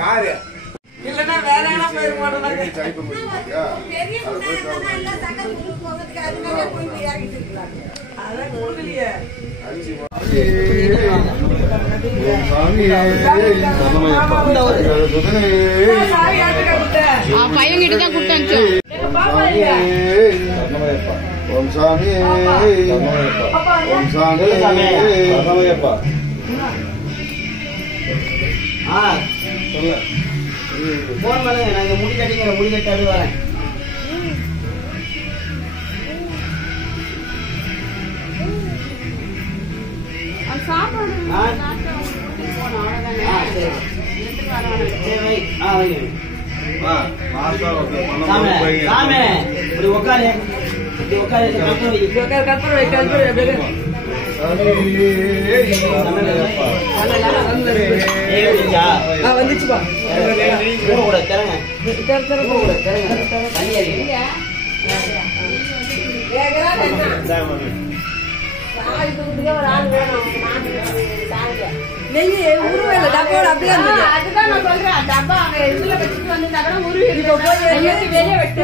யாரு இல்லன்னா வேற எங்கனா போய் போடுறாங்க டைப் பண்ணியா அத கொடுக்கலையே பையன் கிட்ட தான் கூப்பிட்டு வந்துச்சு ஓம் சாமி ஓம் சாமி சரணமையப்பா சொல்லு போன் பண்ணுங்க நான் முடி கட்டிங்க முடி கட்டாது வரேன் வந்துச்சுப்பா நெய் உருவம் இல்ல டப்போட அப்படியே இருந்தது. அதுதான் நான் சொல்றேன். டப்பா அங்க இதுல வச்சுட்டு வந்து டப்பா உருவி இப்போ போய் வெளியே வெட்டு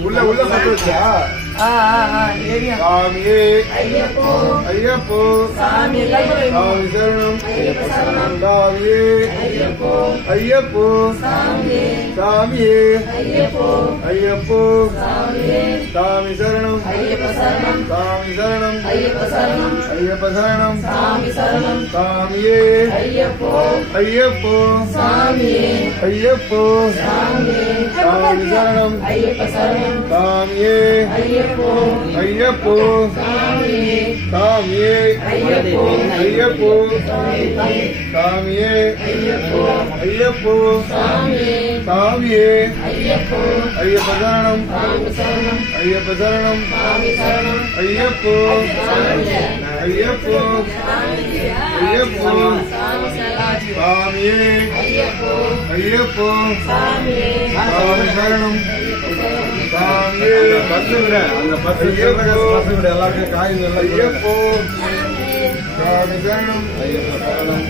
உள்ள உள்ள கட்டுச்சா சாமியே ஐயப்போ சாமி சரணம் சாமியே ஐயப்போ சாமியே ஐயப்போ சாமி சரணம் சாமி சரணம் ஐயப்ப சரணம் சாமியே ஐயப்போ சாமியே ஐயப்போ சாமி சரணம் சாமியே ஐயப்போ சாமியே ஐயப்போ சாமியே ஐயப்போ சாமியே ஐயப்ப சரணம் ஐயப்போ ஐயப்போ சாமியே ஐயப்போ சாமி சரணம் சாமியே பசுங்கிற அந்த பசு பசுங்கிற எல்லாருக்கும் காய்கறி எல்லாம் ஐயப்போ சாமி சரணம்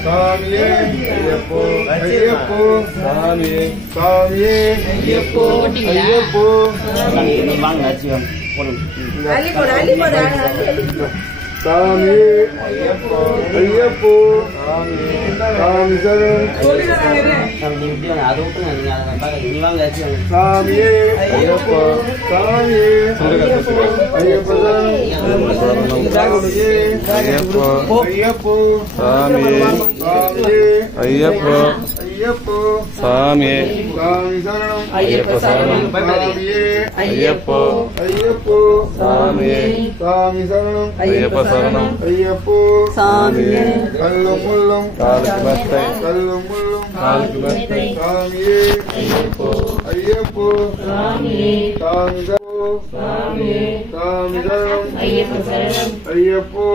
சாமியே ஐயப்போ சாமியே ஐயப்போ சாமி ஐயப்போ சாமி சரணம் சாமியே ஐயப்போ சாமியே ஐயப்போ ஐயப்போ சாமியே ஐயப்போ சாமி சரணம் ஐயப்ப சரணம் சாமியே சாமி சரணம் ஐயப்ப சரணம் ஐயப்போ சாமியே கல்லும் முள்ளும் காலுக்கு மெத்தை சாமியே ஐயப்போ சாமி சரணம் ஐயப்ப சரணம் ஐயப்போ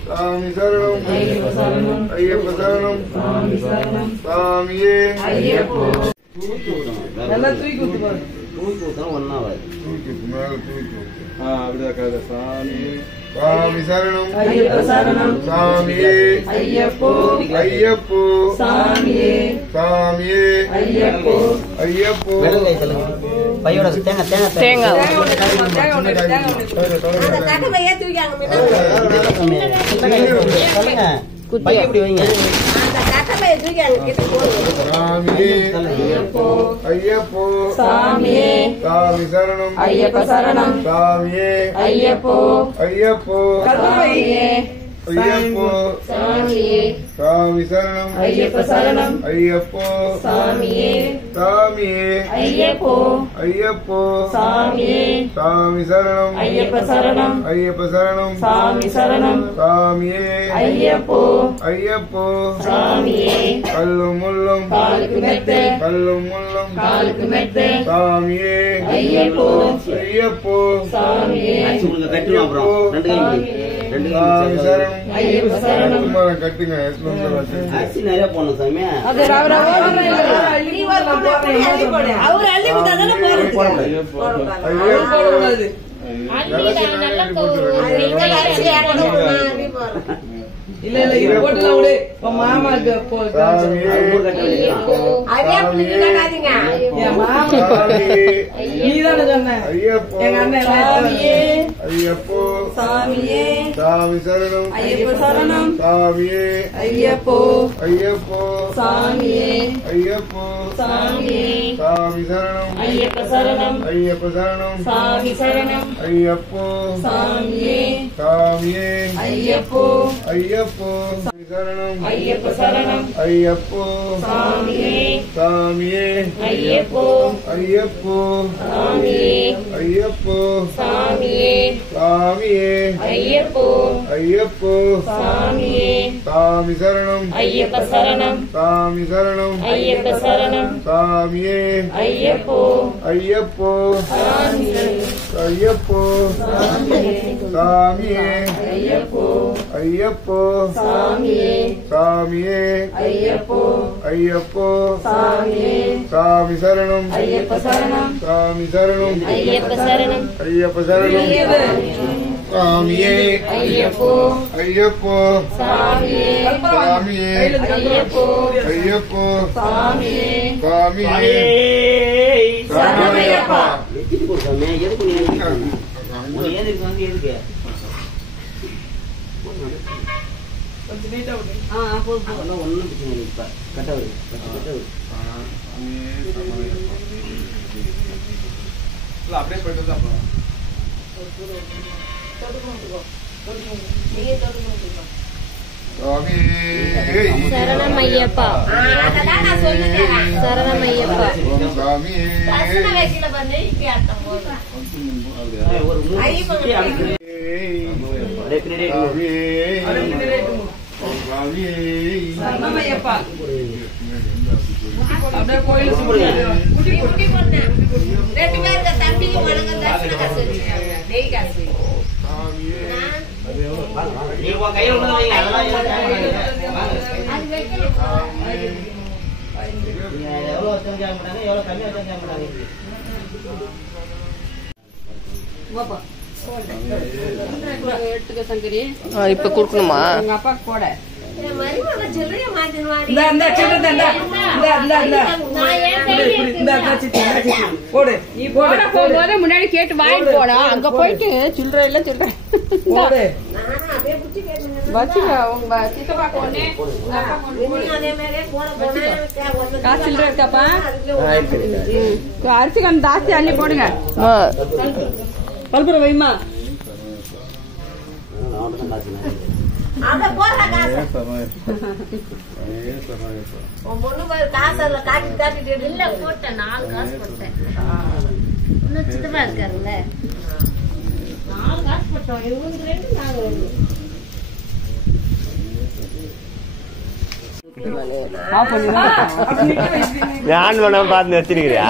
சாமி சரணம் ஐயப்ப சரணம் சாமியே ஐயப்போ நல்லா தூக்கி ஊத்துங்க அப்படிதான் சாமி சரணம் சாமியே ஐயப்போ சாமியே ஐயப்போ பையோட தேங்காய் பைய எப்படி வைங்க ஐயப்போ சாமியே சாமி சரணம் ஐயப்ப சரணம் சாமியே ஐயப்போ ஐயப்போ சாமியே சாமி சரணம் ஐயப்ப சரணம் ஐயப்போ சாமியே சாமியே ஐயப்போ ஐயப்போ சாமியே சாமி சரணம் ஐயப்ப சரணம் ஐயப்ப சரணம் சாமி சரணம் சாமியே ஐயப்போ ஐயப்போ சாமியே கல்லும் முள்ளும் காலுக்கு மெத்தை கல்லும் முள்ளும் காலுக்கு மெத்தை சாமியே ஐயப்போ ஐயப்போ சாமியே கட்டுவோம் அப்புறம் ரெண்டு சாமி சரணம் ஐயப்ப சரணம் சும்மா கட்டுங்க அரிசி நிறைய போடணும் சாமி. அது அவர் அள்ளி விட்டாதானே போறது போடக்கூடாது இல்ல இல்ல இது போட்டுலாம் விடு உன் மாமாக்கு என் மாமா நீதானே சொன்ன எங்க அண்ணன் ஐயப்போ சாமியே சாமி சரணம் ஐயப்ப சரணம் சாமியே ஐயப்போ ஐயப்போ சாமியே ஐயப்போ சாமியே சாமி சரணம் ஐயப்ப சரணம் ஐயப்ப சரணம் சாமி சரணம் ஐயப்போ சாமியே சாமியே ஐயப்போ ஐயப்போ சாமி சரணம் ஐயப்ப சரணம் ஐயப்போ சாமியே சாமியே ஐயப்போ ஐயப்போ சாமியே ஐயப்போ சாமியே சாமியே ஐயப்போ ஐயப்போ சாமியே சாமி சரணம் ஐயப்ப சரணம் சாமி சரணம் ஐயப்ப சரணம் சாமியே ஐயப்போ ஐயப்போ சாமியே ஐயப்போ சாமியே ஐயப்போ ஐயப்போ சாமியே சாமியே ஐயப்போ ஐயப்போ சாமியே சாமி சரணம் ஐயப்ப சரணம் சாமி சரணம் ஐயப்ப சரணம் ஐயப்ப சரணம் சாமியே ஐயப்போ ஐயப்போ சாமியே சாமியே ஐயப்போ ஐயப்போ சாமியே சாமியே சரணமையப்பா. வெட்டிட்டு போடு சாமி. எதுக்கு நீ எழுதிக்க? உனக்கு ஏன் இருக்கு வந்து எதுக்கு? கொஞ்சம் நீட்டா விடு அதெல்லாம் ஒண்ணும் பிரச்சனை இல்லை. இப்ப கட்ட விடு. கட்ட விடு. அப்படியே போயிட்டு தான் சரணம் ஐயப்பா சரணம் ஐயப்பா ஒரு மூணு சுத்தி அனுப்பு. அப்படியே பின்னாடியே இரு. சரணமையப்பா அப்படியே கோயில் கும்பிடுங்க. நீ உன் கையில உள்ளதை வைங்க. அதெல்லாம் எதுவும் தேவையில்லை. வாங்க. நீங்க எவ்வளவு வச்சவங்க கேட்க மாட்டாங்க, எவ்வளவு கம்மியா வச்சவங்க கேட்க மாட்டாங்க. இப்ப குடுக்கணுமா எங்க அப்பா கூட முன்னாடி கேட்டு வாங்கிட்டு போடா அங்க போயிட்டு சில்லறை இல்ல சில்லறை வச்சுக்க உங்க சித்தப்பாக்கு ஒண்ணு காசு சில்லறை இருக்காப்பா அரிசி கொஞ்சம் ஜாஸ்தி அள்ளி போடுங்க பல்புற வைமா நான் வேணா பார்த்து வச்சிருக்கிறியா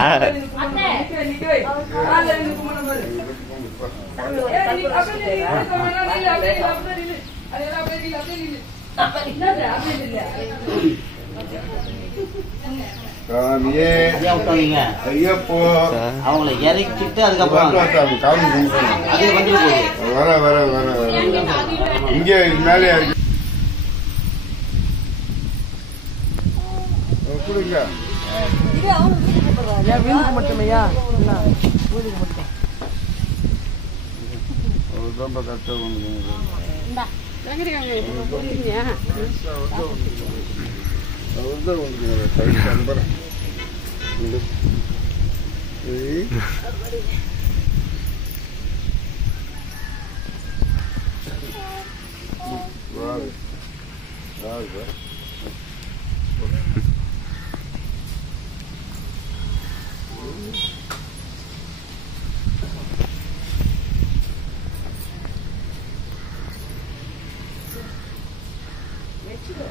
சாமியே ஐயா விட்டாங்க. ஐயப்போ அவங்கள இறக்கிட்டு அதுக்கப்புறம் அது வந்து போகுது. வர வர வர வர இங்க மேலே இருக்கு கொடுங்க வீட்டுக்கு மட்டுமையா ரொம்ப கஷ்டம் வச்சுக்கோ